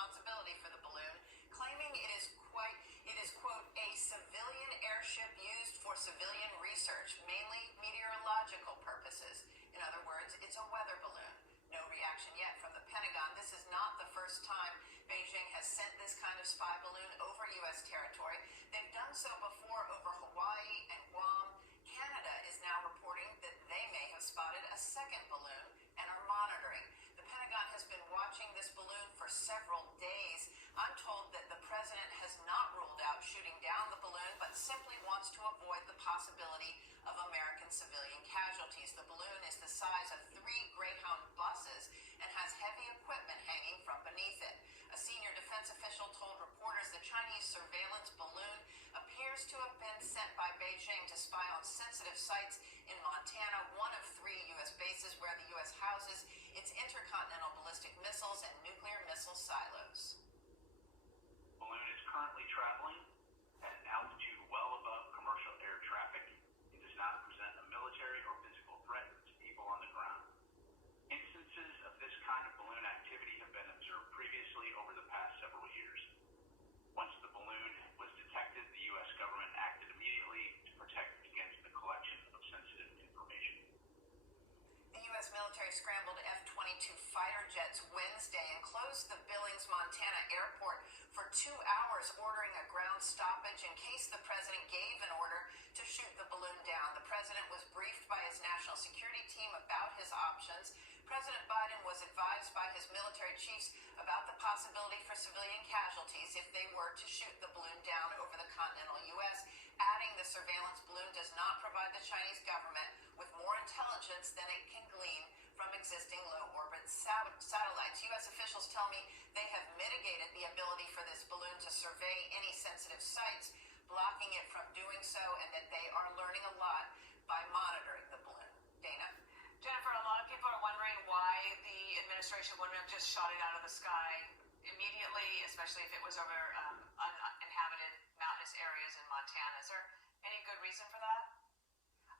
responsibility for the balloon, claiming it is, quote, a civilian airship used for civilian research, mainly meteorological purposes. In other words, it's a weather balloon. No reaction yet from the Pentagon. This is not the first time Beijing has sent this kind of spy balloon over U.S. territory. They've done so before over Hawaii and Guam. Canada is now reporting that they may have spotted a second balloon and are monitoring. The Pentagon has been watching this balloon for several days. I'm told that the president has not ruled out shooting down the balloon, but simply wants to avoid the possibility of American civilian casualties. The balloon is the size of 3 Greyhound buses and has heavy equipment hanging from beneath it. A senior defense official told reporters the Chinese surveillance balloon appears to have been sent by Beijing to spy on sensitive sites in Montana, one of 3 U.S. bases where the U.S. houses its intercontinental ballistic missiles and nuclear missile silos. The balloon is currently traveling at an altitude well above commercial air traffic. It does not present a military or physical threat to people on the ground. Instances of this kind of balloon activity have been observed previously over the past several years. Once the balloon was detected, the U.S. government acted immediately to protect against the collection of sensitive information. The U.S. military scrambled F-22 fighter jets Wednesday and closed the Billings, Montana airport for 2 hours, ordering a ground stoppage in case the president gave an order to shoot the balloon down. The president was briefed by his national security team about his options. President Biden was advised by his military chiefs about the possibility for civilian casualties if they were to shoot the balloon down over the continental U.S., adding the surveillance balloon does not provide the Chinese government with more intelligence than it can glean from existing low-orbit satellites. U.S. officials tell me they have mitigated the ability for this balloon to survey any sensitive sites, blocking it from doing so, and that they are learning a lot by monitoring the balloon. Dana? Jennifer, a lot of people are wondering why the administration wouldn't have just shot it out of the sky immediately, especially if it was over uninhabited mountainous areas in Montana. Is there any good reason for that?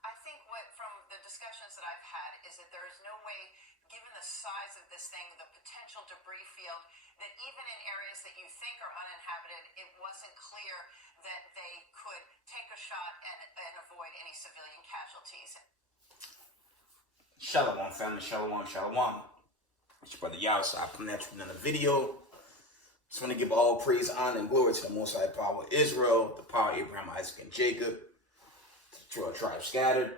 I think from the discussions that I've had is that there is no way, given the size of this thing, the potential debris field, that even in areas that you think are uninhabited, it wasn't clear that they could take a shot and avoid any civilian casualties. Shalom, family. Shalom, shalom. It's your brother Yahusha. I come at you with another video. Just want to give all praise, honor, and glory to the Most High Power of Israel, the power of Abraham, Isaac, and Jacob, the 12 tribes scattered.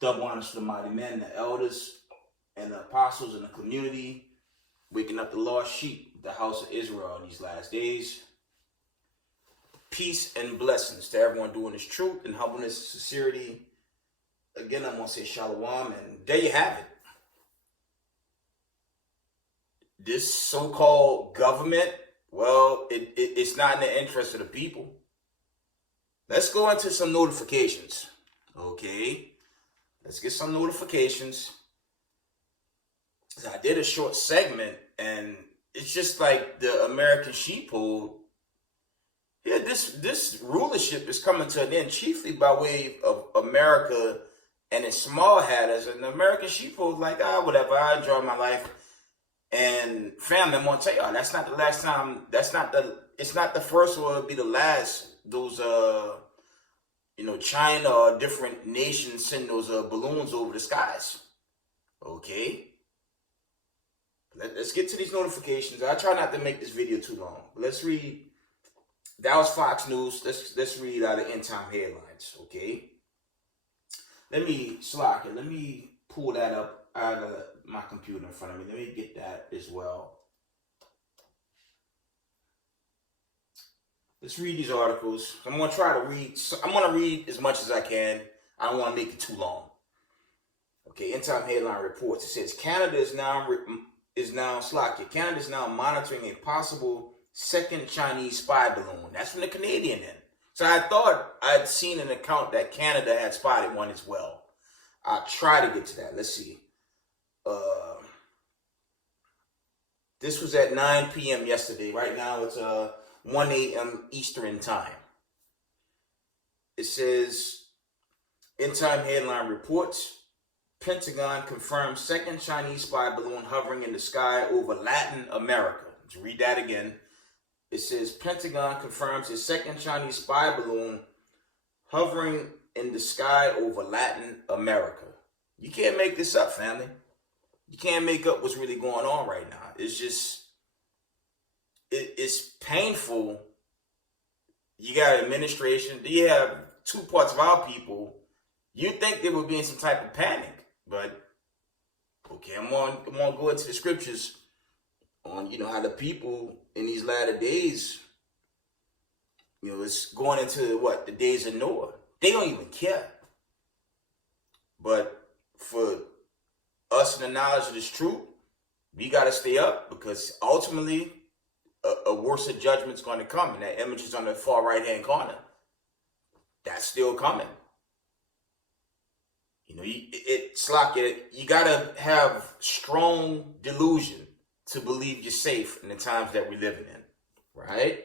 Double honors to the mighty men, the elders, and the apostles in the community, waking up the lost sheep, the house of Israel in these last days. Peace and blessings to everyone doing this truth and humbleness and sincerity. Again, I'm going to say shalom, and there you have it. This so-called government, well, it's not in the interest of the people. Let's go into some notifications, okay? Let's get some notifications. I did a short segment, and it's just like the American sheeple. Yeah, this rulership is coming to an end, chiefly by way of America and its small hatters. And the American sheeple is like, whatever, I enjoy my life. And family, I'm gonna tell y'all, that's not the last time. It's not the first or it'll be the last. Those China or different nations send those balloons over the skies. Okay. Let's get to these notifications. I try not to make this video too long. But let's read. That was Fox News. Let's read out of End Time headlines. Okay. Let me pull that up out of my computer in front of me. Let me get that as well. Let's read these articles. I'm going to try to read. I'm going to read as much as I can. I don't want to make it too long. Okay, End Time headline reports. It says Canada is now monitoring a possible second Chinese spy balloon. That's from the Canadian end. So I thought I'd seen an account that Canada had spotted one as well. I'll try to get to that. Let's see. This was at 9 p.m. yesterday. Right now it's 1 a.m. Eastern time. It says, End Time headline reports, Pentagon confirms second Chinese spy balloon hovering in the sky over Latin America. Let's read that again. It says Pentagon confirms a second Chinese spy balloon hovering in the sky over Latin America. You can't make this up, family. You can't make up what's really going on right now. It's just, it's painful. You got administration. You have two parts of our people. You'd think they would be in some type of panic. But, okay, I'm going to go into the scriptures on, how the people in these latter days, it's going into the days of Noah. They don't even care. But for us in the knowledge of this truth, we got to stay up, because ultimately a worse judgment's going to come. And that image is on the far right-hand corner. That's still coming. It's like you got to have strong delusion to believe you're safe in the times that we're living in. Right?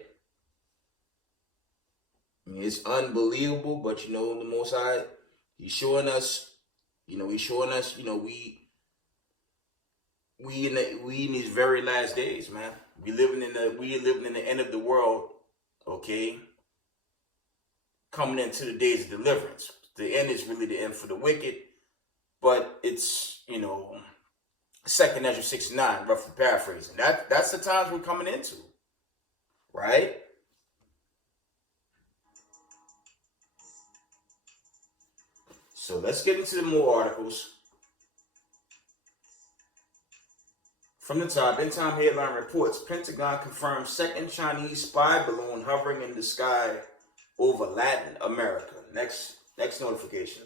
It's unbelievable, but the Most High, He's showing us, we in these very last days, man. We living in the end of the world, okay? Coming into the days of deliverance. The end is really the end for the wicked, but it's 2nd Ezra 6:9, roughly paraphrasing. That's the times we're coming into, right? So let's get into the more articles. From the top, End Time headline reports, Pentagon confirms second Chinese spy balloon hovering in the sky over Latin America. Next notification.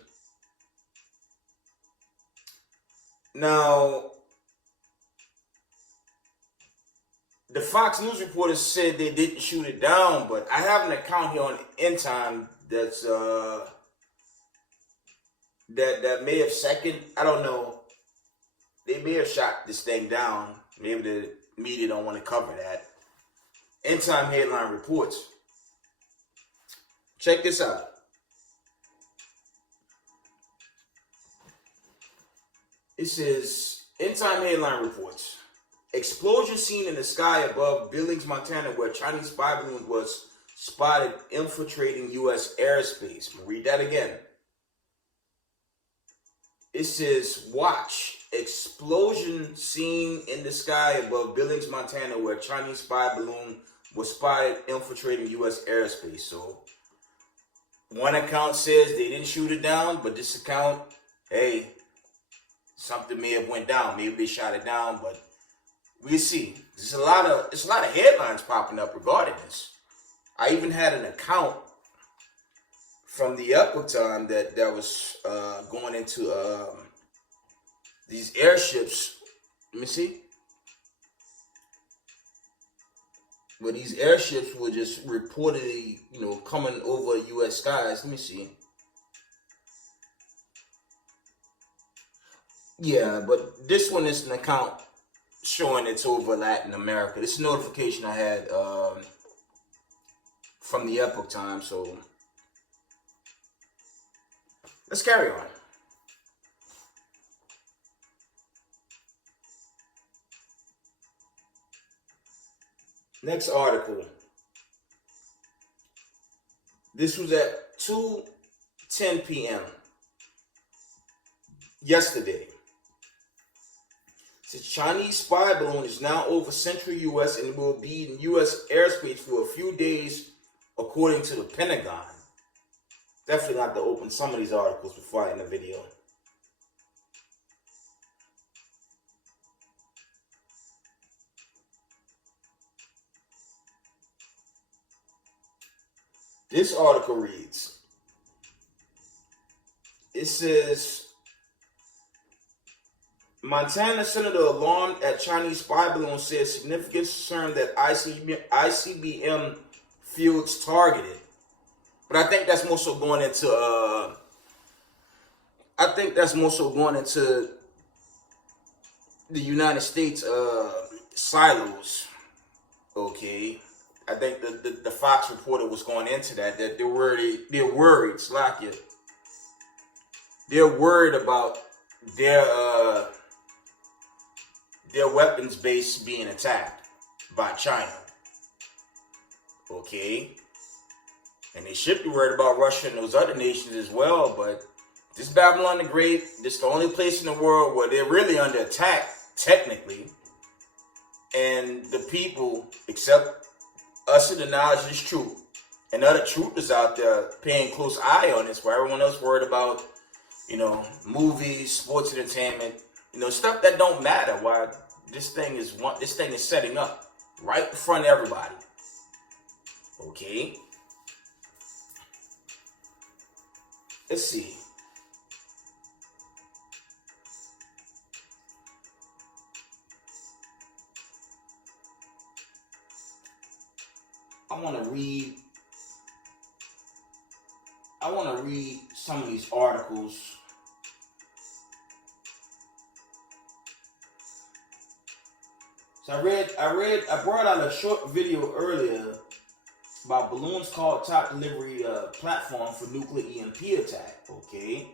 Now, the Fox News reporters said they didn't shoot it down, but I have an account here on End Time that's that may have second. I don't know. They may have shot this thing down. Maybe the media don't want to cover that. End Time headline reports. Check this out. It says, End Time headline reports. Explosion seen in the sky above Billings, Montana, where Chinese spy balloon was spotted infiltrating U.S. airspace. I'm going to read that again. It says, watch. Explosion seen in the sky above Billings, Montana, where Chinese spy balloon was spotted infiltrating U.S. airspace. So, one account says they didn't shoot it down, but this account, hey, something may have went down. Maybe they shot it down, but we'll see. There's a lot of headlines popping up regarding this. I even had an account from the Epoch time that was going into these airships. Let me see. Where these airships were just reportedly, coming over U.S. skies. Let me see. Yeah, but this one is an account showing it's over Latin America. This is a notification I had from the Epoch time, so let's carry on. Next article. This was at 2:10 p.m. yesterday. The Chinese spy balloon is now over central U.S. and will be in U.S. airspace for a few days, according to the Pentagon. Definitely got to open some of these articles before I end the video. This article reads, it says, Montana Senator alarmed at Chinese spy balloon says significant concern that ICBM fields targeted. But I think that's more so going into the United States silos. Okay. I think the Fox reporter was going into that they're worried, Slakia. They're worried about their weapons base being attacked by China. Okay? And they should be worried about Russia and those other nations as well, but this Babylon the Great, this is the only place in the world where they're really under attack, technically. And the people, except us in the knowledge of this truth, and other truthers out there paying close eye on this, where everyone else worried about, movies, sports entertainment, stuff that don't matter. Why this thing is setting up right in front of everybody. Okay. Let's see. I want to read some of these articles. So I brought out a short video earlier about balloons called top delivery platform for nuclear EMP attack. Okay.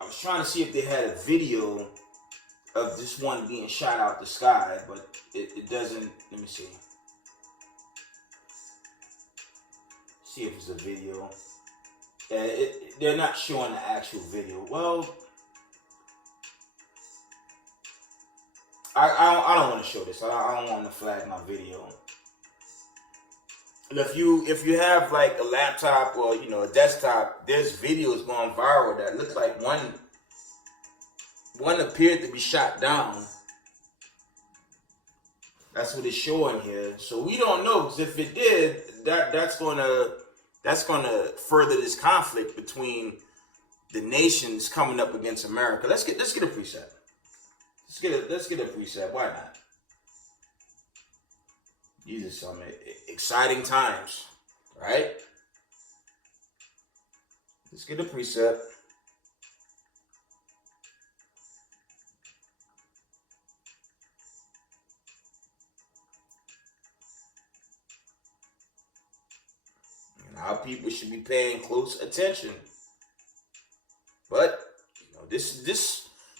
I was trying to see if they had a video of this one being shot out the sky, but it doesn't. Let me see. See if it's a video. Yeah, they're not showing the actual video. Well, I don't want to show this. I don't want to flag my video. And if you have like a laptop or a desktop, there's videos going viral that look like one appeared to be shot down. That's what it's showing here. So we don't know, because if it did, that's gonna further this conflict between the nations coming up against America. Let's get a preset. Let's get a preset. Why not? These are some exciting times, right? Let's get a preset. Our people should be paying close attention. But this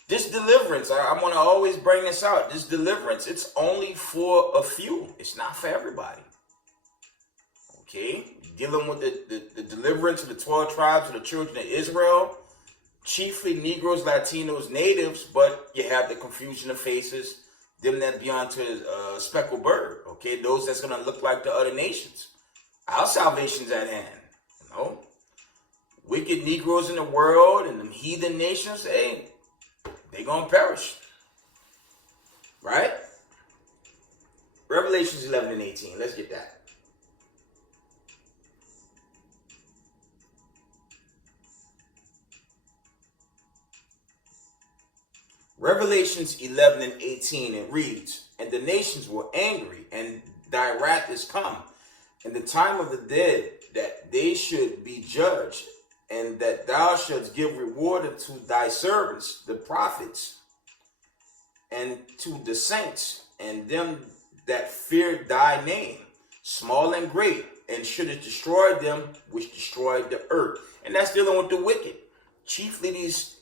deliverance, I want to always bring this out. This deliverance, it's only for a few. It's not for everybody. Okay? Dealing with the deliverance of the 12 tribes of the children of Israel, chiefly Negroes, Latinos, natives, but you have the confusion of faces, them that be onto speckled bird. Okay? Those that's going to look like the other nations. Our salvation's at hand. Wicked Negroes in the world and the heathen nations, they gonna perish. Right? Revelations 11 and 18. Let's get that. Revelations 11 and 18, it reads, "And the nations were angry, and thy wrath is come, and the time of the dead, that they should be judged, and that thou shouldst give reward unto thy servants, the prophets, and to the saints, and them that fear thy name, small and great, and shouldst destroy them which destroyed the earth." And that's dealing with the wicked. Chiefly these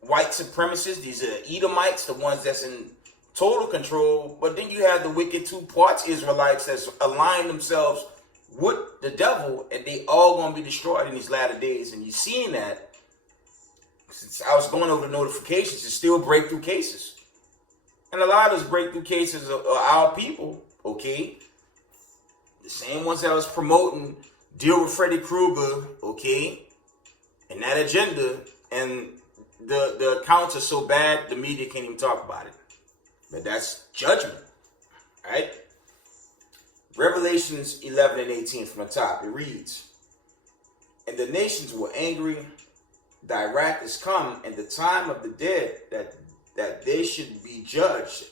white supremacists, these Edomites, the ones that's in total control. But then you have the wicked two parts Israelites that's aligned themselves with the devil, and they all gonna be destroyed in these latter days. And you've seen that since I was going over the notifications. It's still breakthrough cases, and a lot of those breakthrough cases are our people. Okay, the same ones that was promoting deal with Freddy Krueger. Okay, and that agenda, and the accounts are so bad the media can't even talk about it. But that's judgment, right? Revelations 11 and 18 from the top, it reads, "And the nations were angry, thy wrath is come, and the time of the dead, that they should be judged,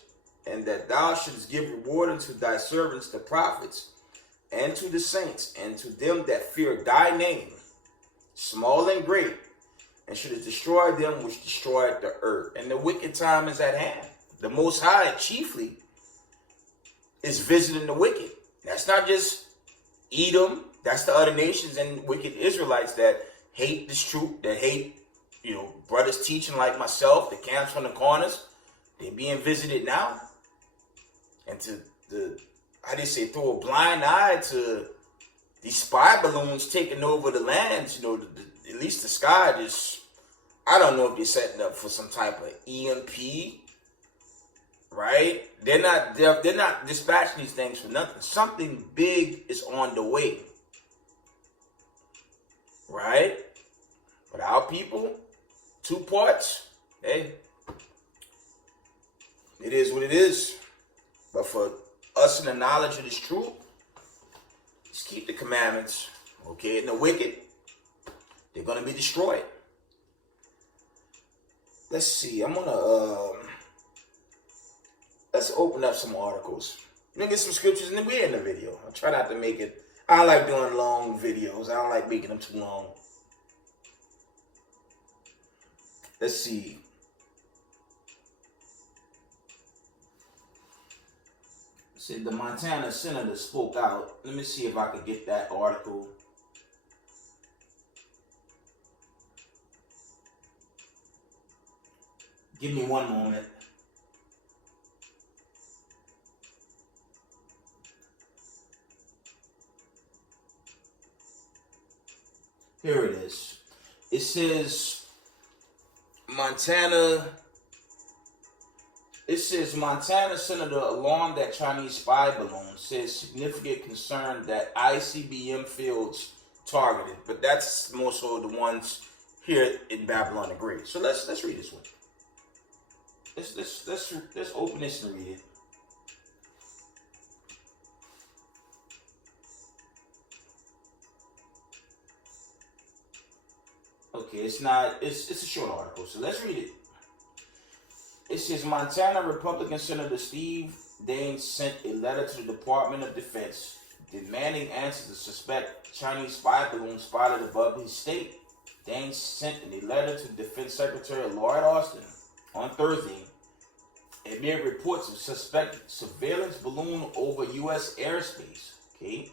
and that thou shouldst give reward unto thy servants the prophets, and to the saints, and to them that fear thy name, small and great, and shouldst destroy them which destroyed the earth." And the wicked time is at hand. The Most High chiefly is visiting the wicked. That's not just Edom. That's the other nations and wicked Israelites that hate this truth, that hate, brothers teaching like myself, the camps from the corners, they're being visited now. And throw a blind eye to these spy balloons taking over the lands, at least the sky just, I don't know if they're setting up for some type of EMP, right? They're not dispatching these things for nothing. Something big is on the way, right? But our people, 2 parts, hey, it is what it is. But for us in the knowledge of this truth, just keep the commandments, okay? And the wicked, they're going to be destroyed. Let's see. Let's open up some articles. Let me get some scriptures and then we're in the video. I'll try not to make it. I don't like doing long videos. I don't like making them too long. Let's see. Said the Montana senator spoke out. Let me see if I could get that article. Give me one moment. Here it is. It says Montana senator alarmed that Chinese spy balloon says significant concern that ICBM fields targeted. But that's more so the ones here in Babylon the Great. So let's read this one. Let's open this and read it. Okay, it's a short article, so let's read it. It says Montana Republican Senator Steve Daines sent a letter to the Department of Defense demanding answers to suspect Chinese spy balloon spotted above his state. Daines sent a letter to Defense Secretary Lloyd Austin on Thursday amid reports of suspected surveillance balloon over U.S. airspace. Okay.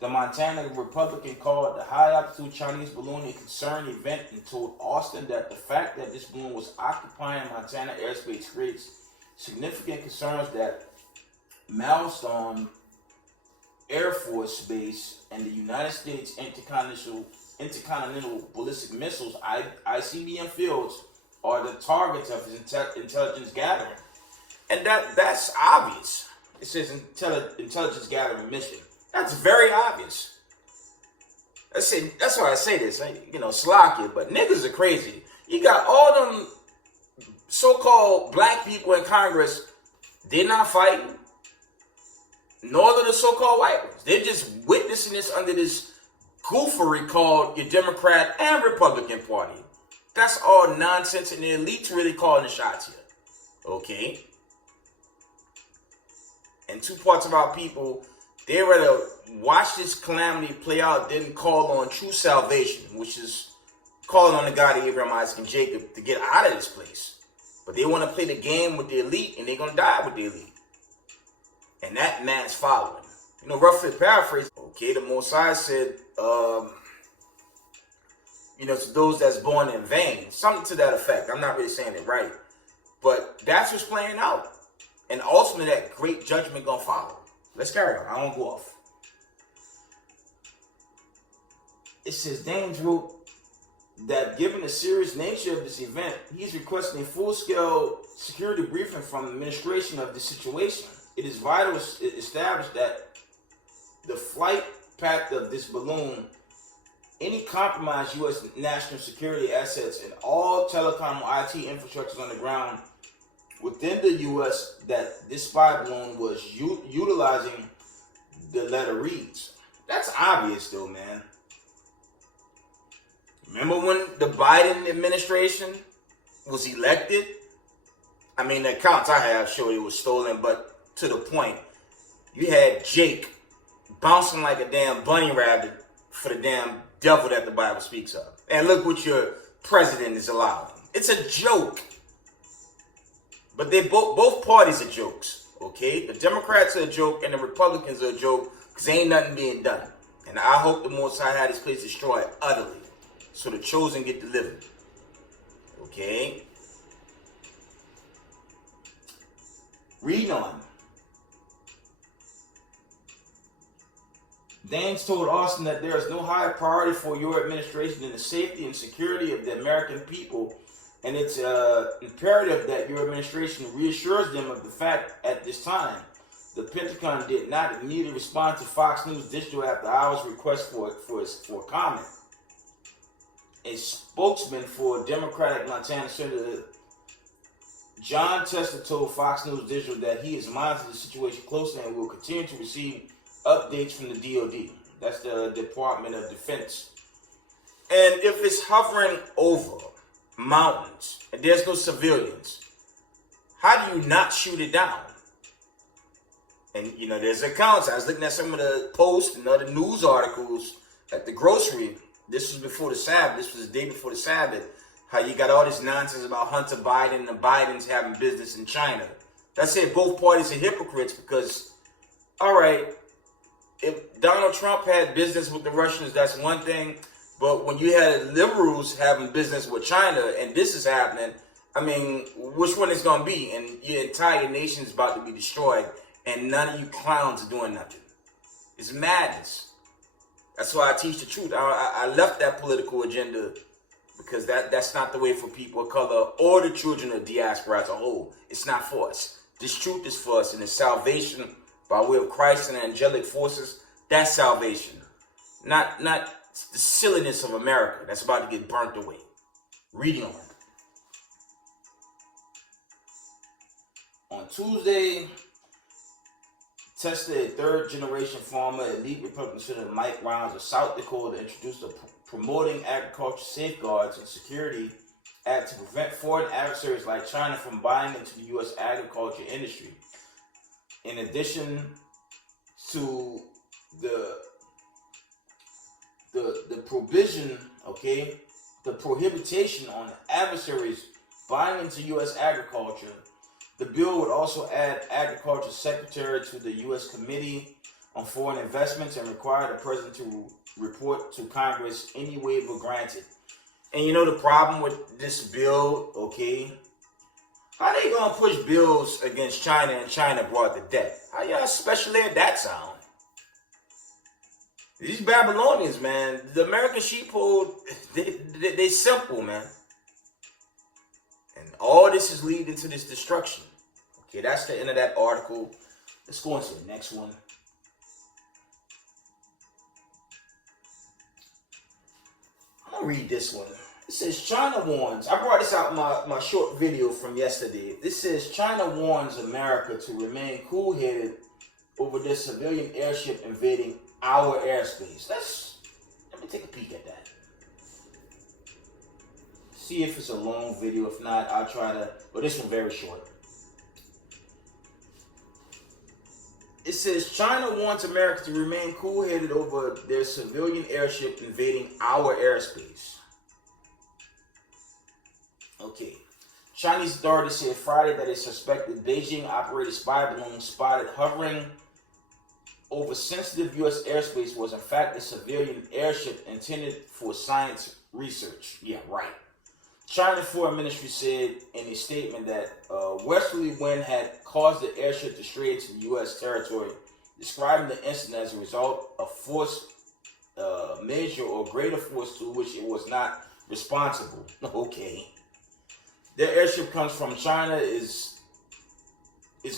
The Montana Republican called the high-altitude Chinese balloon a concerned event and told Austin that the fact that this balloon was occupying Montana airspace creates significant concerns that Milestone Air Force Base and the United States intercontinental ballistic missiles (ICBM) fields are the targets of his intelligence gathering, and that's obvious. It says intelligence gathering mission. That's very obvious. That's why I say this. Slocky, but niggas are crazy. You got all them so-called black people in Congress. They're not fighting. Nor are the so-called white ones. They're just witnessing this under this goofery called your Democrat and Republican Party. That's all nonsense, and the elite's really calling the shots here. Okay? And 2 parts of our people, they rather watch this calamity play out than call on true salvation, which is calling on the God of Abraham, Isaac, and Jacob to get out of this place. But they want to play the game with the elite, and they're going to die with the elite. And that man's following. Roughly paraphrase. Okay, the Mosiah said, to those that's born in vain. Something to that effect. I'm not really saying it right. But that's what's playing out. And ultimately, that great judgment going to follow. Let's carry on. I won't go off. It says Daines wrote that given the serious nature of this event, he's requesting a full-scale security briefing from the administration of the situation. It is vital to establish that the flight path of this balloon, any compromised U.S. national security assets, and all telecom IT infrastructures on the ground within the U.S. that this spy balloon was utilizing, the letter reads. That's obvious, though, man. Remember when the Biden administration was elected? I mean, the accounts I have show it was stolen, but to the point, you had Jake bouncing like a damn bunny rabbit for the damn devil that the Bible speaks of. And look what your president is allowing. It's a joke. But they both parties are jokes, okay? The Democrats are a joke and the Republicans are a joke because ain't nothing being done. And I hope the Most High had this place destroyed utterly. so the chosen get delivered. Okay? Read on. Daines told Austin that there is no higher priority for your administration than the safety and security of the American people, and it's imperative that your administration reassures them of the fact at this time. The Pentagon did not immediately respond to Fox News Digital after hours' request for comment. A spokesman for Democratic Montana Senator John Tester told Fox News Digital that he is monitoring the situation closely and will continue to receive updates from the DOD. That's the Department of Defense. And if it's hovering over mountains and there's no civilians, how do you not shoot it down? And, you know, there's accounts. I was looking at some of the posts and other news articles at the grocery. This was before the Sabbath. This was the day before the Sabbath. How you got all this nonsense about Hunter Biden and the Bidens having business in China. That's it. Both parties are hypocrites because, all right, if Donald Trump had business with the Russians, that's one thing. But when you had liberals having business with China and this is happening, I mean, which one is going to be? And your entire nation is about to be destroyed. And none of you clowns are doing nothing. It's madness. That's why I teach the truth. I left that political agenda because that's not the way for people of color or the children of diaspora as a whole. It's not for us. This truth is for us, and it's salvation by way of Christ and the angelic forces. That's salvation. Not the silliness of America that's about to get burnt away. Reading on. On Tuesday, Tester, a third-generation farmer, elite Republican Senator Mike Rounds of South Dakota, introduced a Promoting Agriculture Safeguards and Security Act to prevent foreign adversaries like China from buying into the U.S. agriculture industry. In addition to the provision, the prohibition on adversaries buying into U.S. agriculture, the bill would also add Agriculture Secretary to the U.S. Committee on Foreign Investments and require the President to report to Congress any waiver granted. And you know the problem with this bill, how they gonna push bills against China and China brought the debt? How y'all special ed that sound? These Babylonians, man, the American sheepfold, they simple, man. And all this is leading to this destruction. Okay, that's the end of that article. Let's go into the next one. I'm going to read this one. It says, China warns. I brought this out in my short video from yesterday. This says, China warns America to remain cool-headed over this civilian airship invading our airspace. Let me take a peek at that. See if it's a long video. If not, I'll try to. But this one very short. It says China wants America to remain cool-headed over their civilian airship invading our airspace. Okay. Chinese authorities said Friday that a suspected Beijing-operated spy balloon spotted hovering over sensitive U.S. airspace was in fact a civilian airship intended for science research. Yeah, right. China Foreign Ministry said in a statement that westerly wind had caused the airship to stray into U.S. territory, describing the incident as a result of force major or greater force to which it was not responsible. Okay. Their airship comes from China, is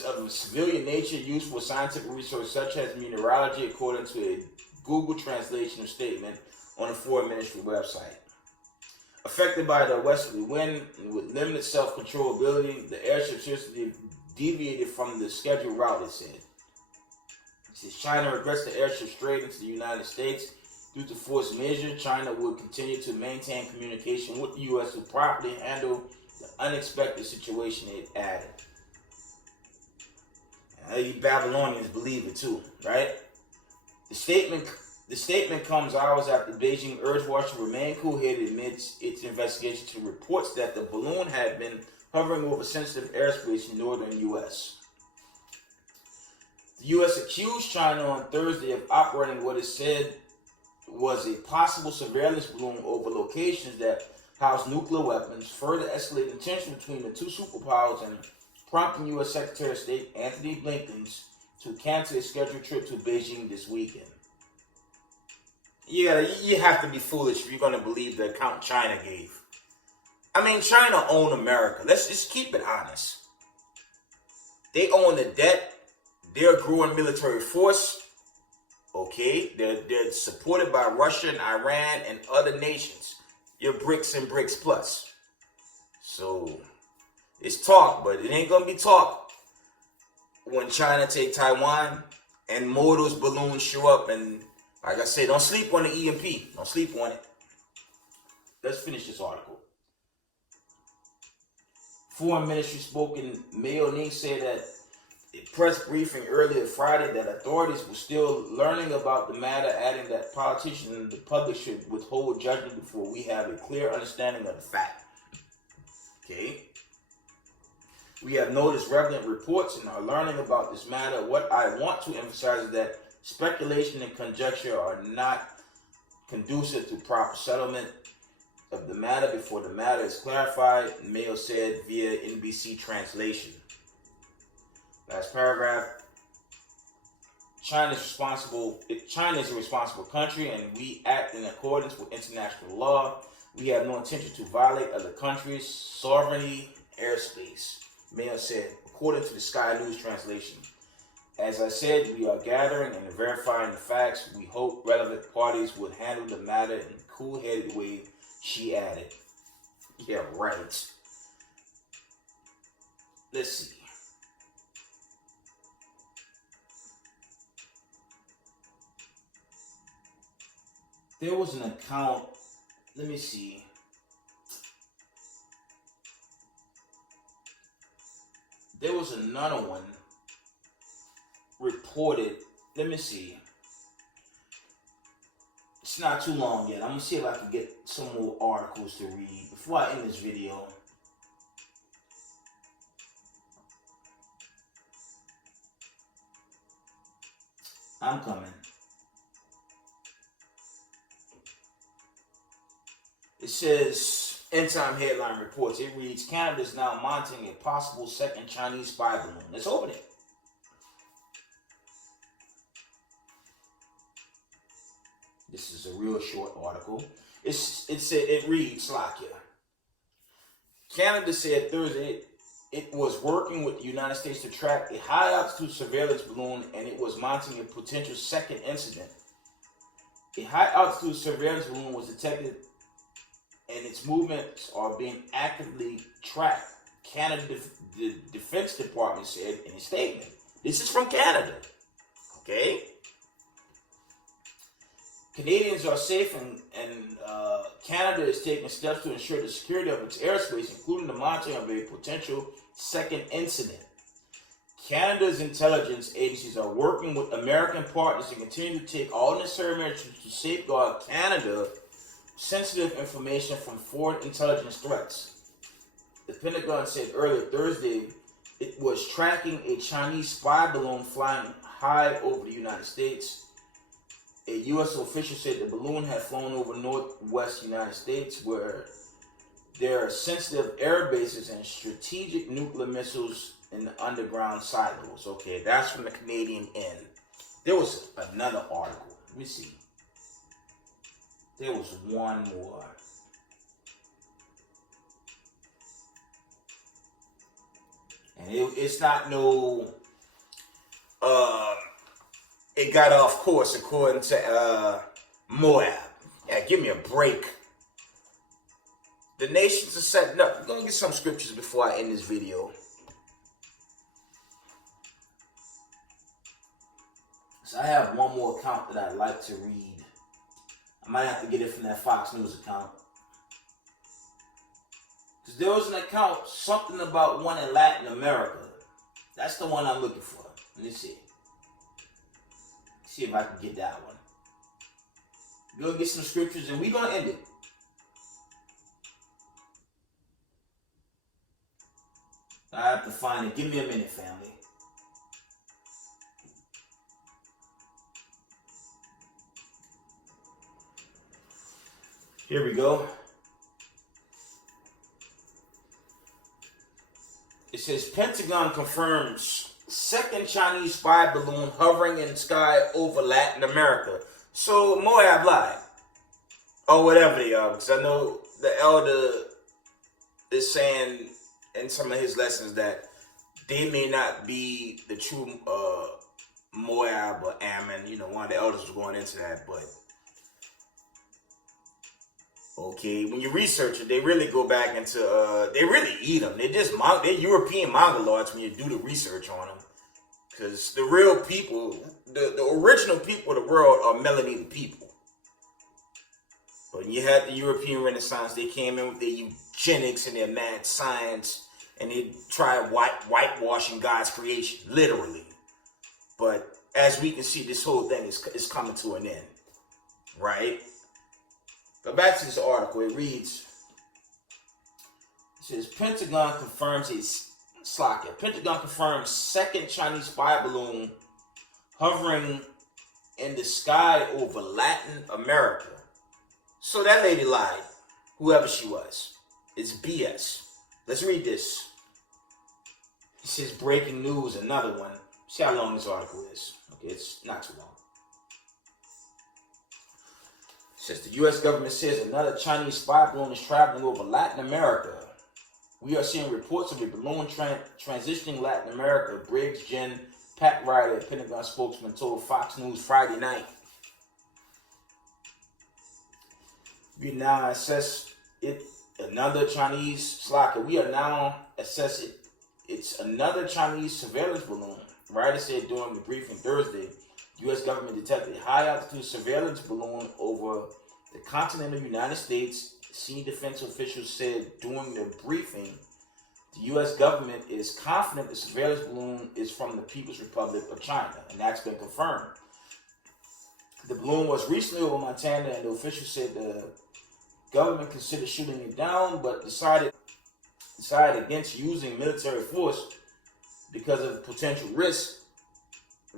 of a civilian nature, used for scientific research such as meteorology, according to a Google translation statement on the Foreign Ministry website. Affected by the westerly wind and with limited self-control ability, the airship seriously deviated from the scheduled route, it said. It says China regrets the airship strayed into the United States. Due to force majeure, China will continue to maintain communication with the U.S. to properly handle the unexpected situation, it added. And you Babylonians believe it too, right? The statement comes hours after Beijing urged Washington to remain cool-headed amidst its investigation to reports that the balloon had been hovering over sensitive airspace in northern U.S. The U.S. accused China on Thursday of operating what it said was a possible surveillance balloon over locations that house nuclear weapons, further escalating tension between the two superpowers and prompting U.S. Secretary of State Anthony Blinken to cancel his scheduled trip to Beijing this weekend. Yeah, you have to be foolish if you're going to believe the account China gave. I mean, China owned America. Let's just keep it honest. They own the debt. They're a growing military force. Okay, they're supported by Russia and Iran and other nations. Your BRICS and BRICS Plus. So, it's talk, but it ain't going to be talk when China take Taiwan and more of those balloons show up. And like I said, don't sleep on the EMP. Don't sleep on it. Let's finish this article. Foreign Ministry spokesman Mayo Ning said that a press briefing earlier Friday that authorities were still learning about the matter, adding that politicians and the public should withhold judgment before we have a clear understanding of the fact. Okay? We have noticed relevant reports and are learning about this matter. What I want to emphasize is that speculation and conjecture are not conducive to proper settlement of the matter before the matter is clarified, Mayo said via NBC translation. Last paragraph. China is a responsible country and we act in accordance with international law. We have no intention to violate other countries' sovereignty, airspace, Mayo said, according to the Sky News translation. As I said, we are gathering and verifying the facts. We hope relevant parties would handle the matter in a cool-headed way, she added. Yeah, right. Let's see. There was an account, let me see. There was another one reported, let me see. It's not too long yet. I'm going to see if I can get some more articles to read before I end this video. I'm coming. It says, End Time headline reports. It reads, Canada is now monitoring a possible second Chinese spy balloon. Let's open it. This is a real short article. It reads like here. Canada said Thursday it was working with the United States to track a high-altitude surveillance balloon and it was monitoring a potential second incident. A high-altitude surveillance balloon was detected and its movements are being actively tracked, Canada the Defense Department said in a statement. This is from Canada, okay? Canadians are safe and Canada is taking steps to ensure the security of its airspace, including the monitoring of a potential second incident. Canada's intelligence agencies are working with American partners to continue to take all necessary measures to safeguard Canada's sensitive information from foreign intelligence threats. The Pentagon said earlier Thursday it was tracking a Chinese spy balloon flying high over the United States. A U.S. official said the balloon had flown over northwest United States where there are sensitive air bases and strategic nuclear missiles in the underground silos. Okay, that's from the Canadian end. There was another article. Let me see. There was one more. And it's not no... it got off course according to Moab. Yeah, give me a break. The nations are setting up. We're going to get some scriptures before I end this video. So I have one more account that I'd like to read. I might have to get it from that Fox News account. Because there was an account, something about one in Latin America. That's the one I'm looking for. Let me see. See if I can get that one. We're going to get some scriptures and we're going to end it. I have to find it. Give me a minute, family. Here we go. It says Pentagon confirms second Chinese spy balloon hovering in the sky over Latin America. So Moab lied. Or whatever they are. Because I know the elder is saying in some of his lessons that they may not be the true Moab or Ammon. You know, one of the elders was going into that, but okay, when you research it, they really go back into, they really eat them. They're European mongoloids when you do the research on them. Because the real people, the original people of the world are melanated people. But when you had the European Renaissance, they came in with their eugenics and their mad science, and they tried whitewashing God's creation, literally. But as we can see, this whole thing is coming to an end, right? But back to this article, it reads, it says, Pentagon confirms Pentagon confirms second Chinese spy balloon hovering in the sky over Latin America. So that lady lied, whoever she was. It's BS. Let's read this. It says breaking news, another one. See how long this article is. Okay, it's not too long. Says the U.S. government says another Chinese spy balloon is traveling over Latin America. We are seeing reports of a balloon transitioning Latin America, Briggs Gen Pat Ryder, a Pentagon spokesman, told Fox News Friday night. We now assess it another Chinese slacker. We are now assessing it's another Chinese surveillance balloon. Ryder said during the briefing Thursday, U.S. government detected a high-altitude surveillance balloon over the continental United States. Senior defense officials said during the briefing, the U.S. government is confident the surveillance balloon is from the People's Republic of China, and that's been confirmed. The balloon was recently over Montana, and the officials said the government considered shooting it down, but decided against using military force because of the potential risk.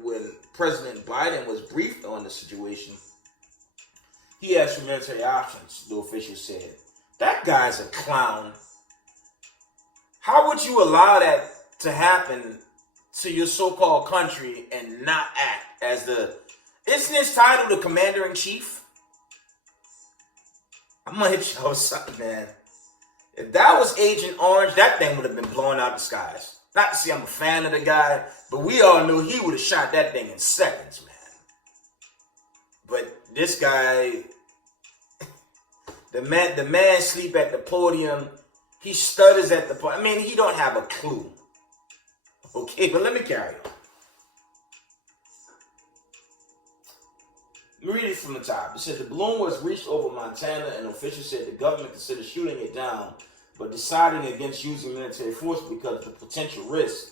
When President Biden was briefed on the situation, he asked for military options, the official said. That guy's a clown. How would you allow that to happen to your so-called country and not act as isn't his title the Commander-in-Chief? I'm gonna hit y'all with something, man. If that was Agent Orange, that thing would have been blowing out the skies. Not to say I'm a fan of the guy, but we all knew he would have shot that thing in seconds, man. But this guy, the man sleep at the podium. He stutters at the podium. I mean, he don't have a clue. Okay, but let me carry on. Let me read it from the top. It said the balloon was reached over Montana, and officials said the government considered shooting it down, but deciding against using military force because of the potential risk.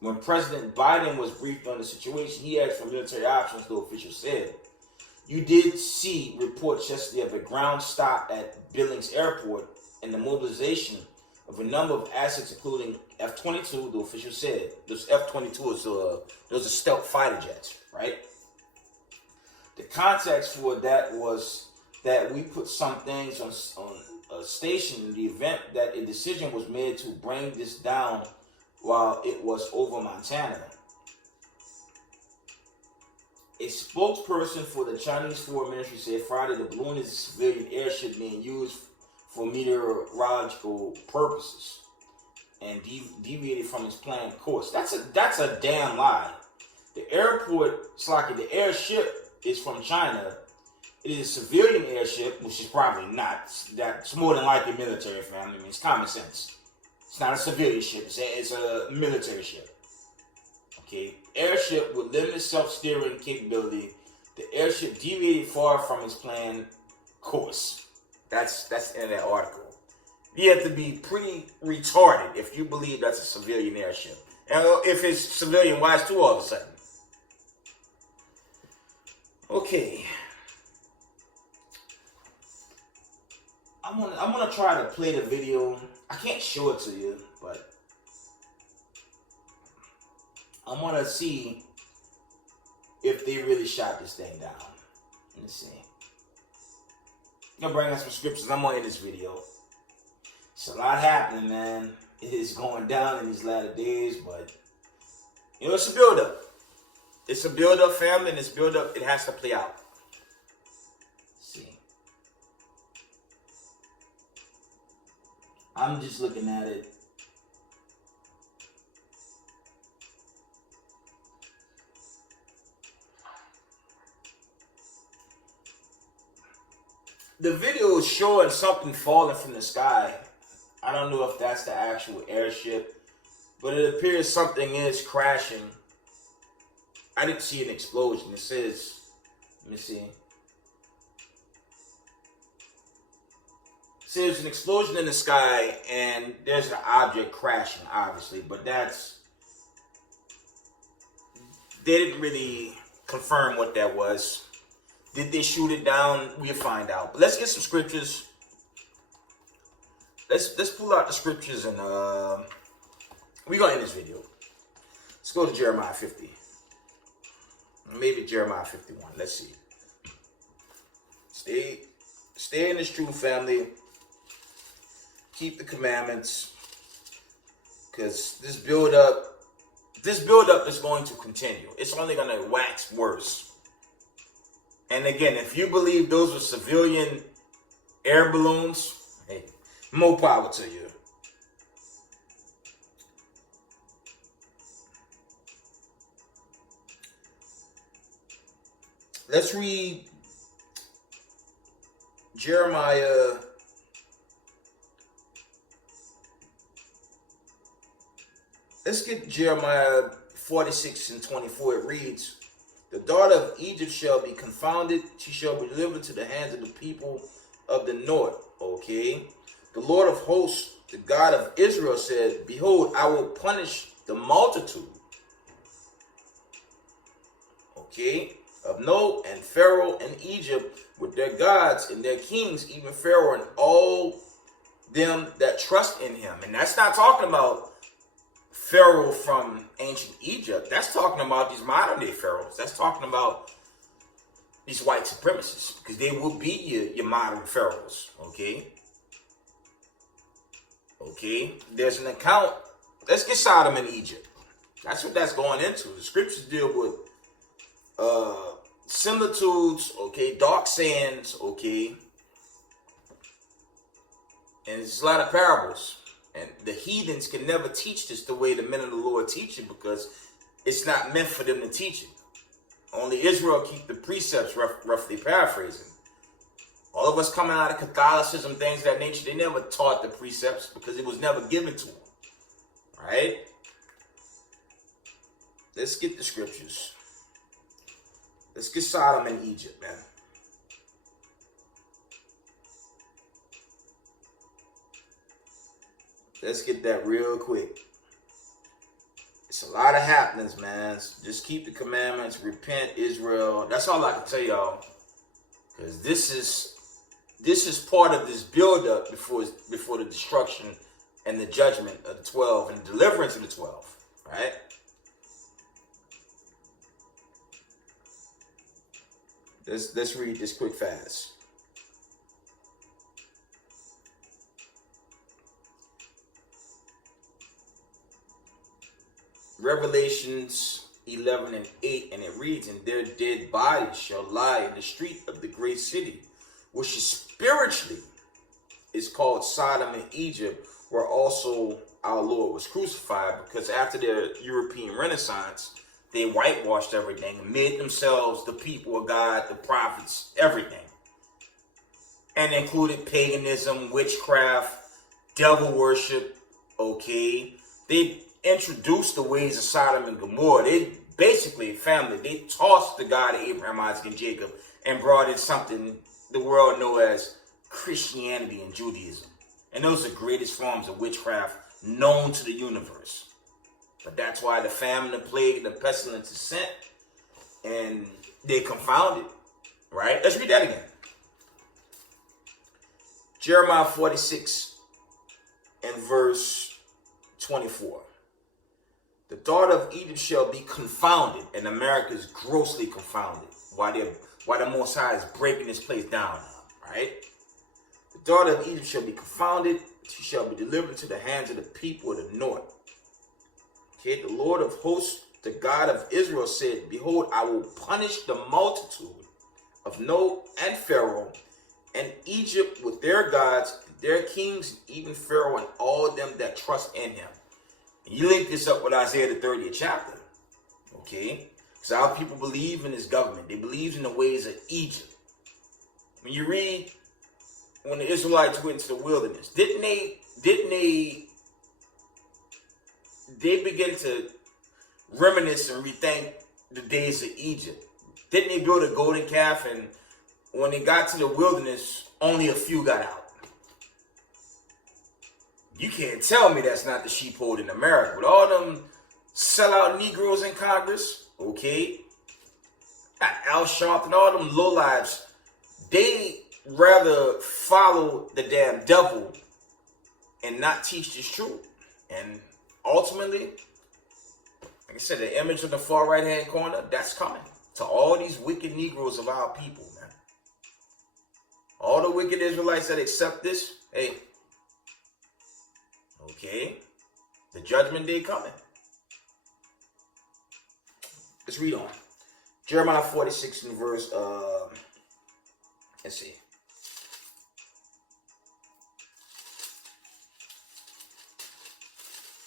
When President Biden was briefed on the situation, he asked for military options, the official said. You did see reports yesterday of a ground stop at Billings Airport and the mobilization of a number of assets, including F-22, the official said. Those F-22 those are stealth fighter jets, right? The context for that was that we put some things on a station in the event that a decision was made to bring this down while it was over Montana. A spokesperson for the Chinese Foreign Ministry said Friday the balloon is a civilian airship being used for meteorological purposes and deviated from its planned course. That's a damn lie. The airship is from China. It is a civilian airship, which is probably not. That's more than likely military, family. I mean, it's common sense. It's not a civilian ship. It's a military ship. Okay, airship with limited self-steering capability. The airship deviated far from its planned course. That's the end of that article. You have to be pretty retarded if you believe that's a civilian airship. And if it's civilian, why is two all of a sudden? Okay. I'm gonna try to play the video. I can't show it to you, but I'm gonna see if they really shot this thing down. Let's see. gonna bring out some scriptures. I'm gonna end this video. It's a lot happening, man. It is going down in these latter days, but you know, it's a build-up. It's a build-up, family, and this build-up, it has to play out. Let's see. I'm just looking at it. The video is showing something falling from the sky. I don't know if that's the actual airship, but it appears something is crashing. I didn't see an explosion. It says, let me see. It says an explosion in the sky and there's an object crashing, obviously, but they didn't really confirm what that was. Did they shoot it down? We'll find out. But let's get some scriptures. Let's pull out the scriptures and we're gonna end this video. Let's go to Jeremiah 50. Maybe Jeremiah 51. Let's see. Stay in this truth, family. Keep the commandments. Because this build up is going to continue. It's only gonna wax worse. And again, if you believe those were civilian air balloons, hey, more power to you. Let's read Jeremiah. Let's get Jeremiah 46 and 24. It reads, "The daughter of Egypt shall be confounded. She shall be delivered to the hands of the people of the north." Okay. The Lord of hosts, the God of Israel, said, "Behold, I will punish the multitude." Okay. "Of No and Pharaoh and Egypt with their gods and their kings, even Pharaoh and all them that trust in him." And that's not talking about Pharaoh from ancient Egypt. That's talking about these modern day pharaohs. That's talking about these white supremacists, because they will be your modern pharaohs. Okay. Okay. There's an account. Let's get Sodom and Egypt. That's what that's going into. The scriptures deal with similitudes, okay, dark sayings, okay, and there's a lot of parables. And the heathens can never teach this the way the men of the Lord teach it, because it's not meant for them to teach it. Only Israel keep the precepts, roughly paraphrasing. All of us coming out of Catholicism, things of that nature, they never taught the precepts because it was never given to them. Right? Let's get the scriptures. Let's get Sodom and Egypt, man. Let's get that real quick. It's a lot of happenings, man. Just keep the commandments. Repent, Israel. That's all I can tell y'all. Because this is part of this build-up before the destruction and the judgment of the 12 and the deliverance of the 12. Right? Let's read this quick fast. Revelations 11 and 8, and it reads, "And their dead bodies shall lie in the street of the great city, which is spiritually is called Sodom and Egypt, where also our Lord was crucified," because after their European Renaissance, they whitewashed everything, made themselves the people of God, the prophets, everything. And included paganism, witchcraft, devil worship, okay? They introduced the ways of Sodom and Gomorrah. They basically, family, they tossed the God of Abraham, Isaac, and Jacob and brought in something the world knows as Christianity and Judaism. And those are the greatest forms of witchcraft known to the universe. But that's why the famine, the plague, and the pestilence is sent. And they confounded. Right? Let's read that again. Jeremiah 46 and verse 24. "The daughter of Egypt shall be confounded," and America is grossly confounded while the Most High is breaking this place down now, right? daughter of Egypt shall be confounded. She shall be delivered into the hands of the people of the north. Okay, the Lord of hosts, the God of Israel said, behold, I will punish the multitude of No and Pharaoh and Egypt with their gods, their kings, even Pharaoh and all them that trust in him. And you link this up with Isaiah the 30th chapter. Okay? Because our people believe in his government. They believe in the ways of Egypt. When you read when the Israelites went into the wilderness, didn't they begin to reminisce and rethink the days of Egypt? Didn't they build a golden calf, and when they got to the wilderness, only a few got out? You can't tell me that's not the sheepfold in America. With all them sellout Negroes in Congress, okay? Al Sharpton, all them lowlives, they rather follow the damn devil and not teach this truth. And ultimately, like I said, the image on the far right-hand corner, that's coming to all these wicked Negroes of our people, man. All the wicked Israelites that accept this, hey, okay, the judgment day coming. Let's read on. Jeremiah 46 and verse, let's see.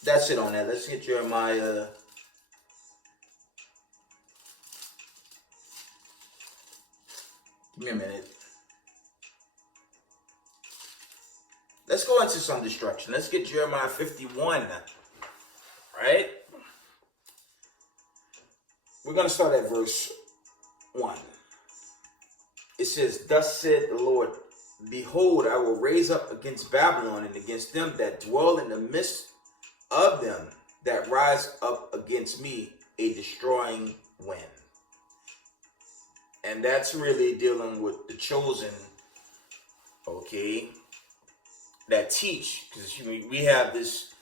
That's it on that. Let's get Jeremiah. Give me a minute. Let's go into some destruction. Let's get Jeremiah 51 now. Right? We're going to start at verse 1. It says, thus said the Lord, behold, I will raise up against Babylon and against them that dwell in the midst of them that rise up against me a destroying wind. And that's really dealing with the chosen, okay, that teach. Because we have this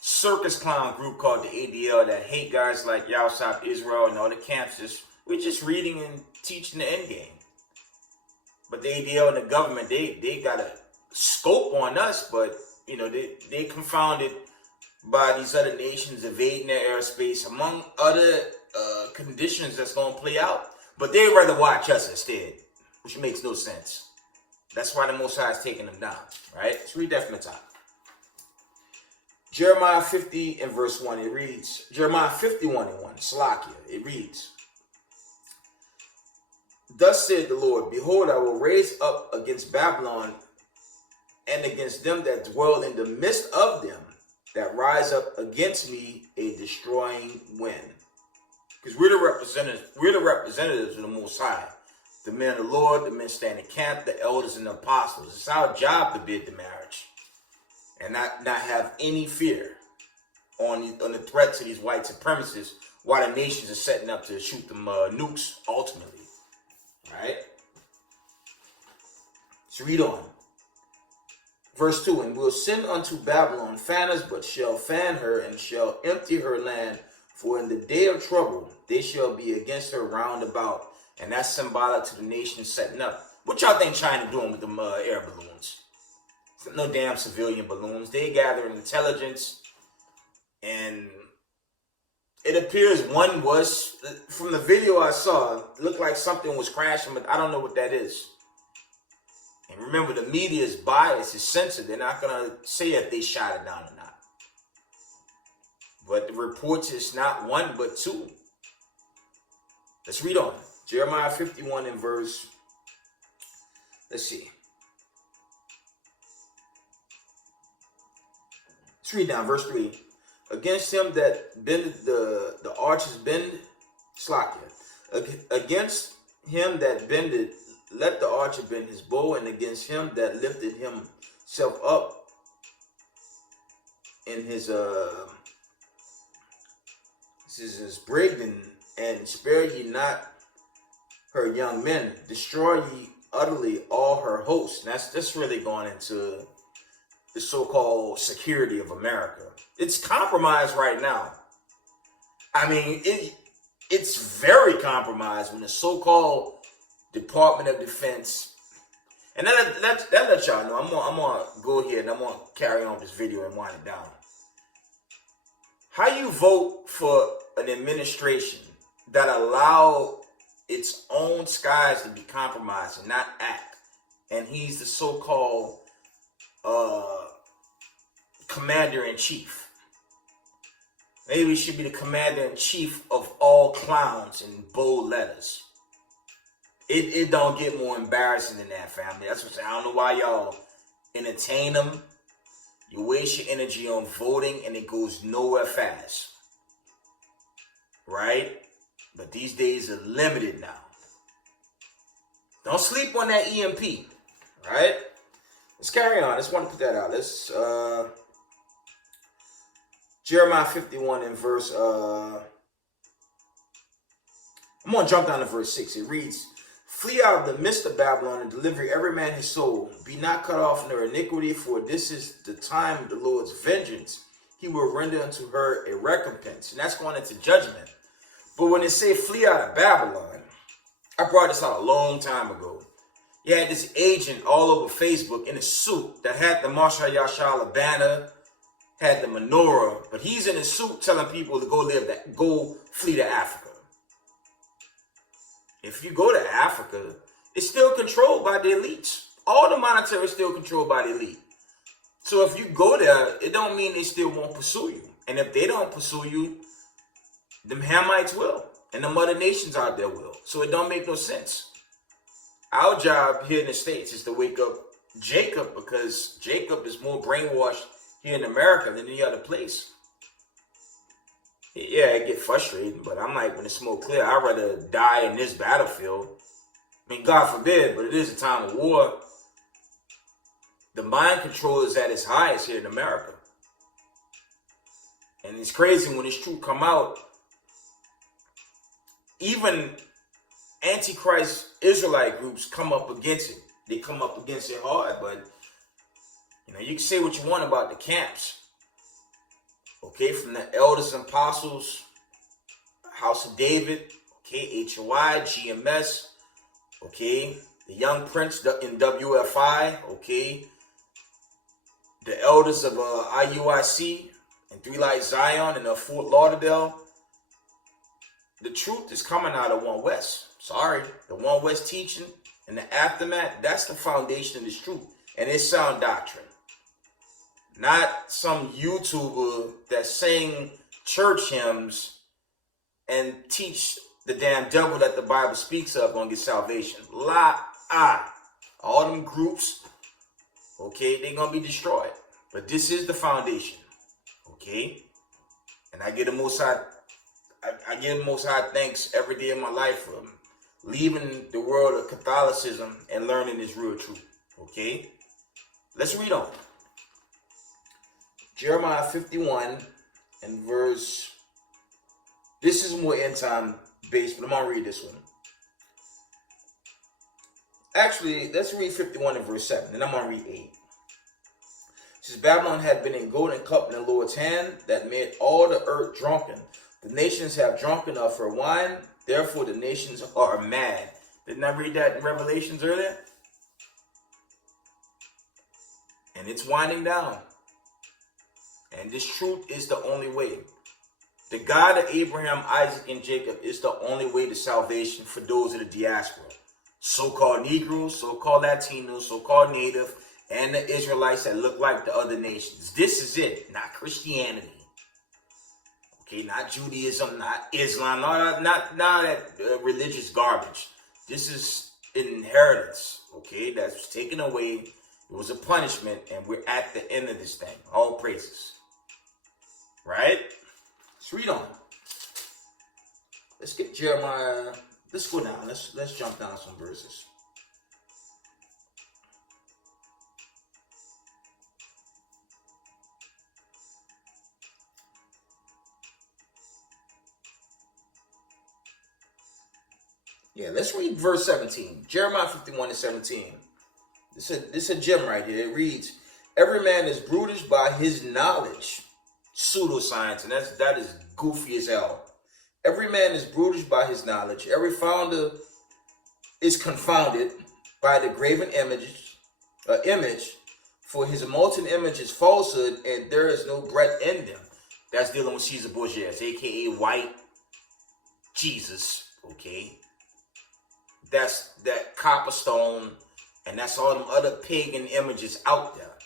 circus clown group called the ADL that hate guys like Yahusab Israel and all the camps. We're just reading and teaching the end game. But the ADL and the government, they got a scope on us, but you know, they confounded by these other nations invading their airspace, among other conditions that's going to play out. But they'd rather watch us instead, which makes no sense. That's why the Most High is taking them down, right? Let's read that from the top. Jeremiah 50 and verse 1, it reads, Jeremiah 51 and 1, Salakia, it reads, thus said the Lord, behold, I will raise up against Babylon and against them that dwell in the midst of them that rise up against me a destroying wind. Because we're the representatives of the Most High. The men of the Lord, the men standing camp, the elders and the apostles. It's our job to bid the marriage. And not have any fear on the threat to these white supremacists while the nations are setting up to shoot them nukes ultimately. Right? Let's read on. Verse 2, and will send unto Babylon fanners, but shall fan her, and shall empty her land. For in the day of trouble, they shall be against her round about. And that's symbolic to the nation setting up. What y'all think China doing with them air balloons? No damn civilian balloons. They gathering intelligence. And it appears one was, from the video I saw, it looked like something was crashing, but I don't know what that is. And remember, the media's bias is censored. They're not going to say if they shot it down or not. But the reports is not one, but two. Let's read on. Jeremiah 51 in verse, let's see. Let's read down verse 3. Against him that bend the archers bend, Slakia. Against him that bended, let the archer bend his bow, and against him that lifted himself up in his brigand, and spare ye not her young men, destroy ye utterly all her hosts. And that's really going into the so-called security of America. It's compromised right now. I mean, it's very compromised when the so-called Department of Defense And that let y'all know. I'm gonna go ahead and I'm gonna carry on with this video and wind it down. How you vote for an administration that allow its own skies to be compromised and not act, and he's the so-called commander-in-chief. Maybe he should be the commander-in-chief of all clowns in bold letters. It don't get more embarrassing than that, family. That's what I'm saying. I don't know why y'all entertain them. You waste your energy on voting and it goes nowhere fast. Right? But these days are limited now. Don't sleep on that EMP. Right? Let's carry on. I just want to put that out. Let's Jeremiah 51 in verse I'm gonna jump down to verse 6. It reads, "Flee out of the midst of Babylon and deliver every man his soul. Be not cut off in their iniquity, for this is the time of the Lord's vengeance. He will render unto her a recompense." And that's going into judgment. But when they say flee out of Babylon, I brought this out a long time ago. You had this agent all over Facebook in a suit that had the Marshal Yashala banner, had the menorah, but he's in a suit telling people to go flee to Africa. If you go to Africa, it's still controlled by the elites. All the monetary is still controlled by the elite. So if you go there, it don't mean they still won't pursue you. And if they don't pursue you, them Hamites will. And the other nations out there will. So it don't make no sense. Our job here in the States is to wake up Jacob, because Jacob is more brainwashed here in America than any other place. Yeah, it get frustrating, but I'm like, when the smoke clear, I'd rather die in this battlefield. I mean, God forbid, but it is a time of war. The mind control is at its highest here in America. And it's crazy when this truth come out. Even Antichrist Israelite groups come up against it. They come up against it hard, but you can say what you want about the camps. Okay, from the elders and apostles, House of David, okay, HOI, GMS, okay, the Young Prince in WFI, okay, the elders of IUIC and Three Light Zion and Fort Lauderdale. The truth is coming out of One West. Sorry, the One West teaching and the aftermath, that's the foundation of this truth. And it's sound doctrine. Not some YouTuber that sing church hymns and teach the damn devil that the Bible speaks of gonna get salvation. All them groups, okay, they're gonna be destroyed. But this is the foundation, okay? And I give the Most High, I give the Most High thanks every day of my life for leaving the world of Catholicism and learning this real truth, okay? Let's read on. Jeremiah 51 and verse, this is more end time based, but I'm going to read this one. Actually, let's read 51 and verse 7, and I'm going to read 8. It says, "Babylon had been in golden cup in the Lord's hand that made all the earth drunken. The nations have drunken of her wine, therefore the nations are mad." Didn't I read that in Revelations earlier? And it's winding down. And this truth is the only way. The God of Abraham, Isaac, and Jacob is the only way to salvation for those of the diaspora. So-called Negroes, so-called Latinos, so-called Native, and the Israelites that look like the other nations. This is it, not Christianity. Okay, not Judaism, not Islam, not that religious garbage. This is an inheritance, okay, that's taken away. It was a punishment, and we're at the end of this thing. All praises. Right? Let's read on. Let's get Jeremiah. Let's go down. Let's jump down some verses. Yeah, let's read verse 17. Jeremiah 51 and 17. This is a gem right here. It reads, "Every man is brutish by his knowledge." Pseudoscience, and that is goofy as hell. "Every man is brutish by his knowledge. Every founder is confounded by the graven images image, for his molten image is falsehood, and there is no breath in them. That's dealing with Caesar Borgia, aka White Jesus. Okay, that's that copper stone, and that's all them other pagan images out there.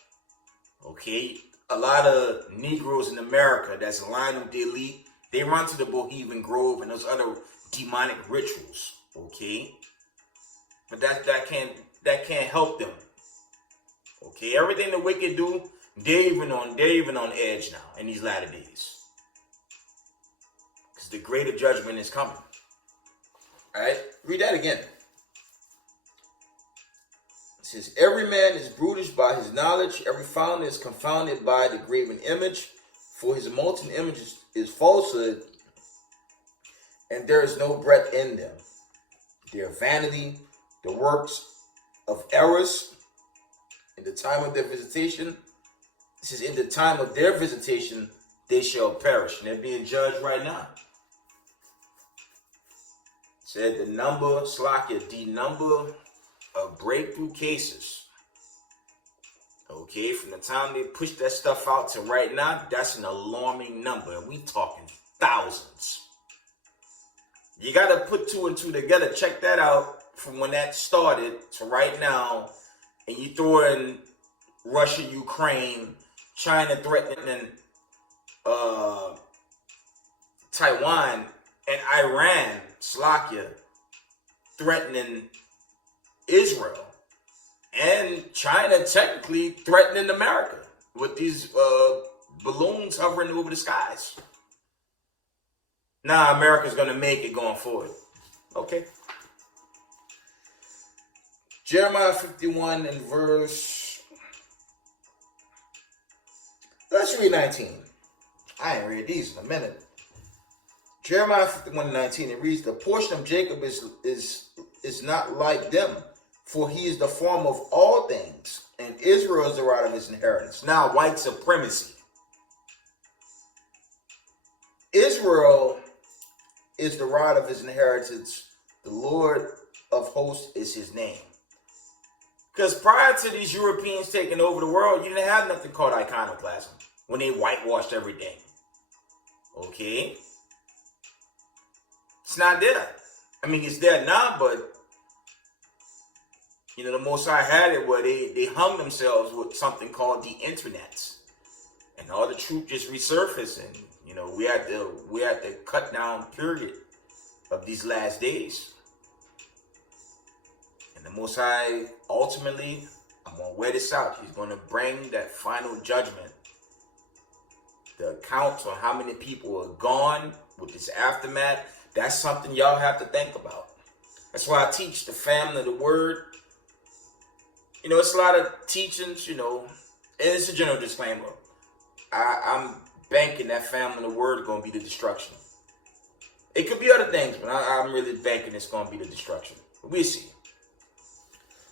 Okay, a lot of Negroes in America that's aligned with the elite, they run to the Bohemian Grove and those other demonic rituals. Okay, but that can't help them. Okay, everything the wicked do, they're even on edge now in these latter days, because the greater judgment is coming. All right, read that again. It says, every man is brutish by his knowledge, every founder is confounded by the graven image, for his molten image is falsehood, and there is no breath in them. Their vanity, the works of errors, in the time of their visitation, this is in the time of their visitation, they shall perish. And they're being judged right now. It said the number of breakthrough cases. Okay, from the time they push that stuff out to right now, that's an alarming number. And we talking thousands. You got to put two and two together. Check that out from when that started to right now. And you throw in Russia, Ukraine, China threatening Taiwan, and Iran, Slovakia, threatening Israel, and China technically threatening America with these balloons hovering over the skies. Now America's going to make it going forward. Okay. Jeremiah 51 and verse, let's read 19. I ain't read these in a minute. Jeremiah 51 and 19, it reads, the portion of Jacob is not like them, for he is the form of all things, and Israel is the right of his inheritance. Now, white supremacy. Israel is the right of his inheritance. The Lord of hosts is his name. Because prior to these Europeans taking over the world, you didn't have nothing called iconoclasm when they whitewashed everything. Okay? It's not there. I mean, it's there now, but, you know, the Most High had it where they hung themselves with something called the internet. And all the truth just resurfaced, and, you know, we had to cut down period of these last days. And the Most High, ultimately, I'm going to wear this out. He's going to bring that final judgment. The accounts on how many people are gone with this aftermath, that's something y'all have to think about. That's why I teach the family of the word. You know, it's a lot of teachings, you know, and it's a general disclaimer. I'm banking that family of the word is going to be the destruction. It could be other things, but I'm really banking it's going to be the destruction. But we'll see.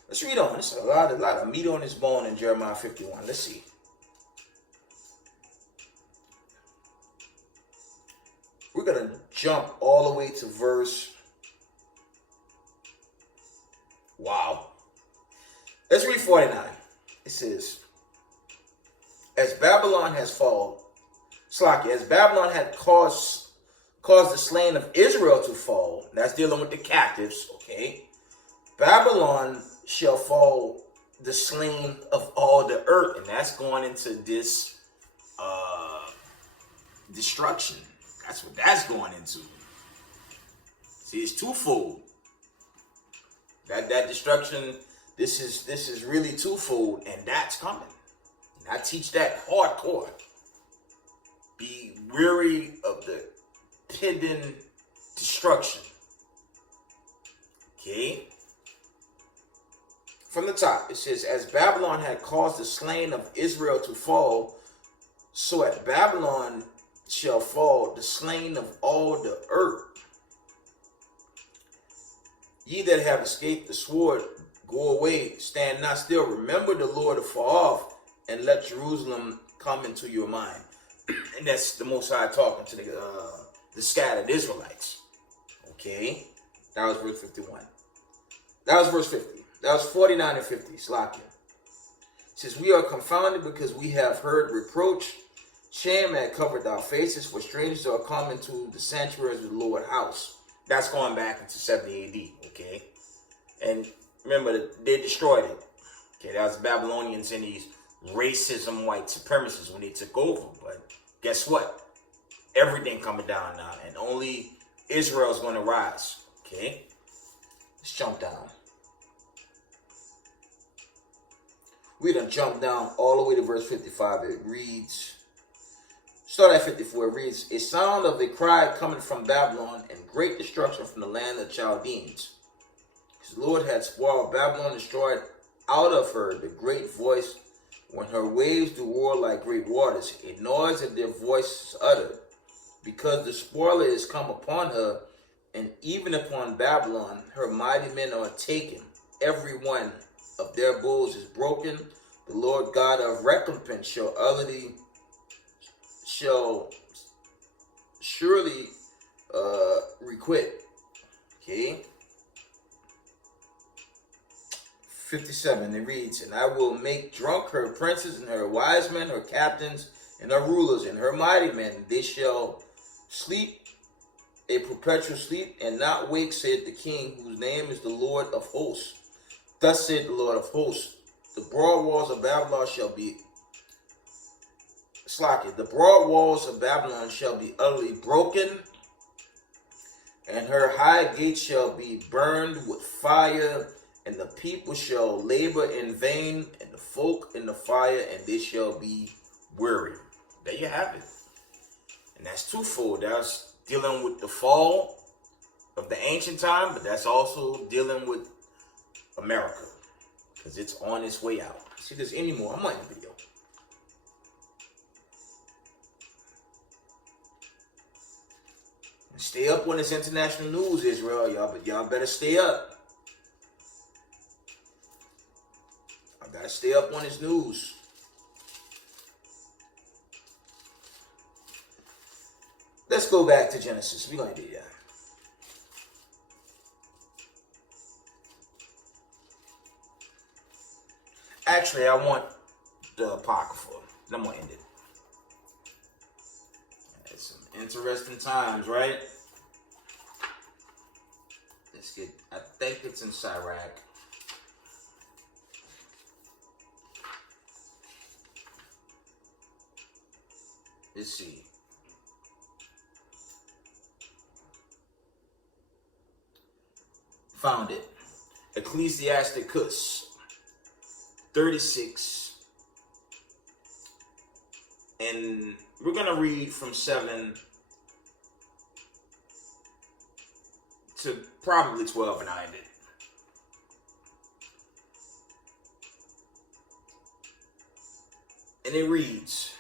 Let's read on. There's a lot of meat on this bone in Jeremiah 51. Let's see. We're going to jump all the way to verse. Wow. Let's read 49. It says, as Babylon has fallen, as Babylon had caused the slain of Israel to fall, that's dealing with the captives, okay? Babylon shall fall the slain of all the earth, and that's going into this destruction. That's what that's going into. See, it's twofold. That destruction, this is really twofold, and that's coming. And I teach that hardcore. Be weary of the pending destruction. Okay? From the top, it says, as Babylon had caused the slain of Israel to fall, so at Babylon shall fall the slain of all the earth. Ye that have escaped the sword, go away, stand not still. Remember the Lord afar off, and let Jerusalem come into your mind. And that's the Most High talking to the scattered Israelites. Okay? That was verse 51. That was verse 50. That was 49 and 50. Slakia. says, we are confounded because we have heard reproach. Shame had covered our faces, for strangers are come into the sanctuaries of the Lord's house. That's going back into 70 AD, okay? And remember, they destroyed it. Okay, that was the Babylonians and these racism white supremacists when they took over. But guess what? Everything coming down now, and only Israel's going to rise, okay? Let's jump down. We done jump down all the way to verse 55. It reads, start at 54. It reads, a sound of a cry coming from Babylon and great destruction from the land of the Chaldeans. Because the Lord had spoiled Babylon, destroyed out of her the great voice when her waves do roar like great waters. A noise of their voices uttered. Because the spoiler is come upon her, and even upon Babylon, her mighty men are taken. Every one of their bulls is broken. The Lord God of recompense shall surely requite. Okay. 57, it reads, and I will make drunk her princes and her wise men, her captains and her rulers and her mighty men. They shall sleep a perpetual sleep and not wake, said the King, whose name is the Lord of hosts. Thus said the Lord of hosts, the broad walls of Babylon shall be the broad walls of Babylon shall be utterly broken, and her high gates shall be burned with fire, and the people shall labor in vain, and the folk in the fire, and they shall be weary. There you have it. And that's twofold. That's dealing with the fall of the ancient time, but that's also dealing with America, because it's on its way out. See, there's any more? I'm on the video. And stay up on this international news, Israel, y'all. But y'all better stay up. I gotta stay up on this news. Let's go back to Genesis. We're gonna do that. Actually, I want the Apocrypha. I'm going to end it. It's some interesting times, right? Let's get, I think it's in Sirach. Let's see. Found it. Ecclesiasticus 36, and we're going to read from 7 to probably 12, and I end it. And it reads,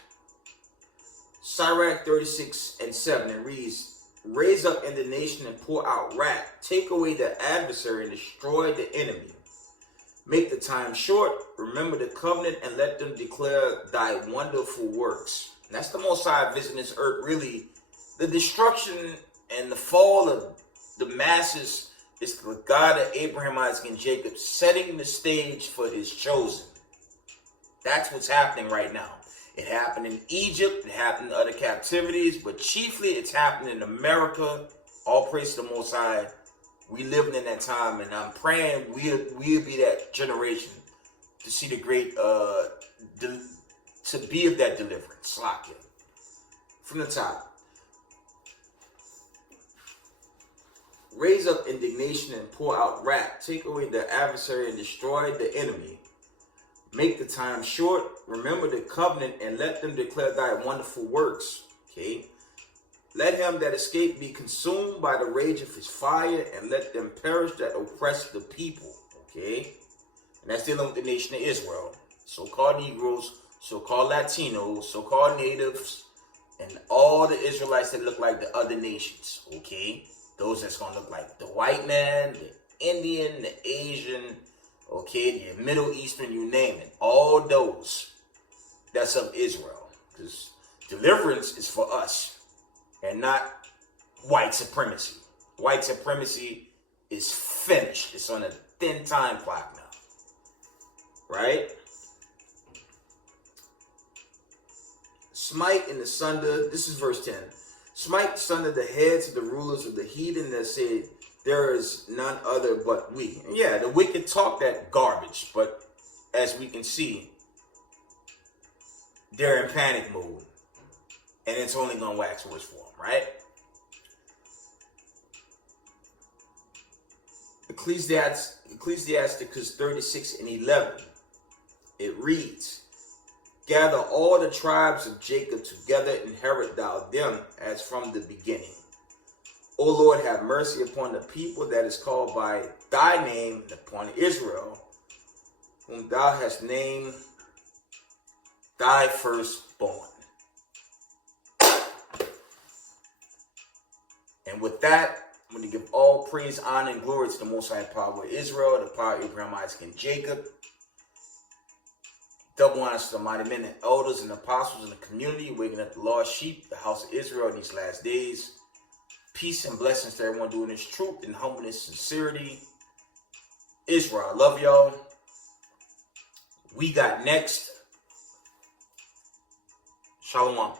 Sirach 36 and 7, it reads, raise up indignation and pour out wrath, take away the adversary and destroy the enemy. Make the time short, remember the covenant, and let them declare thy wonderful works. And that's the Most High visiting this earth, really. The destruction and the fall of the masses is the God of Abraham, Isaac, and Jacob, setting the stage for his chosen. That's what's happening right now. It happened in Egypt, it happened in other captivities, but chiefly it's happening in America. All praise to the Most High. We living in that time, and I'm praying we'll be that generation to see the great, to be of that deliverance. Slack it. From the top. Raise up indignation and pour out wrath. Take away the adversary and destroy the enemy. Make the time short. Remember the covenant and let them declare thy wonderful works. Okay. Let him that escape be consumed by the rage of his fire, and let them perish that oppress the people. Okay? And that's dealing with the nation of Israel. So-called Negroes, so-called Latinos, so-called natives, and all the Israelites that look like the other nations. Okay? Those that's going to look like the white man, the Indian, the Asian, okay, the Middle Eastern, you name it. All those that's of Israel. Because deliverance is for us. And not white supremacy. White supremacy is finished. It's on a thin time clock now. Right? smite in the sunder. This is verse 10. Smite sunder the heads of the rulers of the heathen that said, there is none other but we. And yeah, the wicked talk that garbage, but as we can see, they're in panic mode. And it's only going to wax worse for them, right? Ecclesiasticus 36 and 11. It reads, gather all the tribes of Jacob together, inherit thou them as from the beginning. O Lord, have mercy upon the people that is called by thy name, and upon Israel, whom thou hast named thy firstborn. And with that, I'm going to give all praise, honor, and glory to the Most High Power of Israel, the power of Abraham, Isaac, and Jacob. Double honors to the mighty men and elders and apostles in the community, waking up the lost sheep, the house of Israel in these last days. Peace and blessings to everyone doing this truth and humbleness, sincerity. Israel, I love y'all. We got next. Shalom.